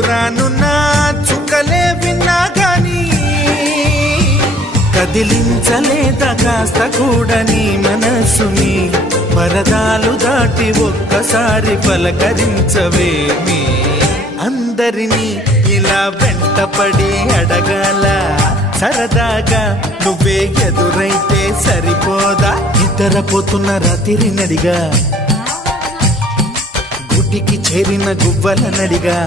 ఎదురానున్న చుక్కలే విన్నా గాని కదిలించలేదా కాస్త కూడా నీ మనసుని పరదాలు దాటి ఒక్కసారి పలకరించవేమి అందరినీ ఇలా వెంటపడి అడగాల సరదాగా నువ్వే ఎదురైతే సరిపోదా నిద్రపోతున్న రాత్రి నడిగా గుటికి చేరిన గువ్వల నడిగా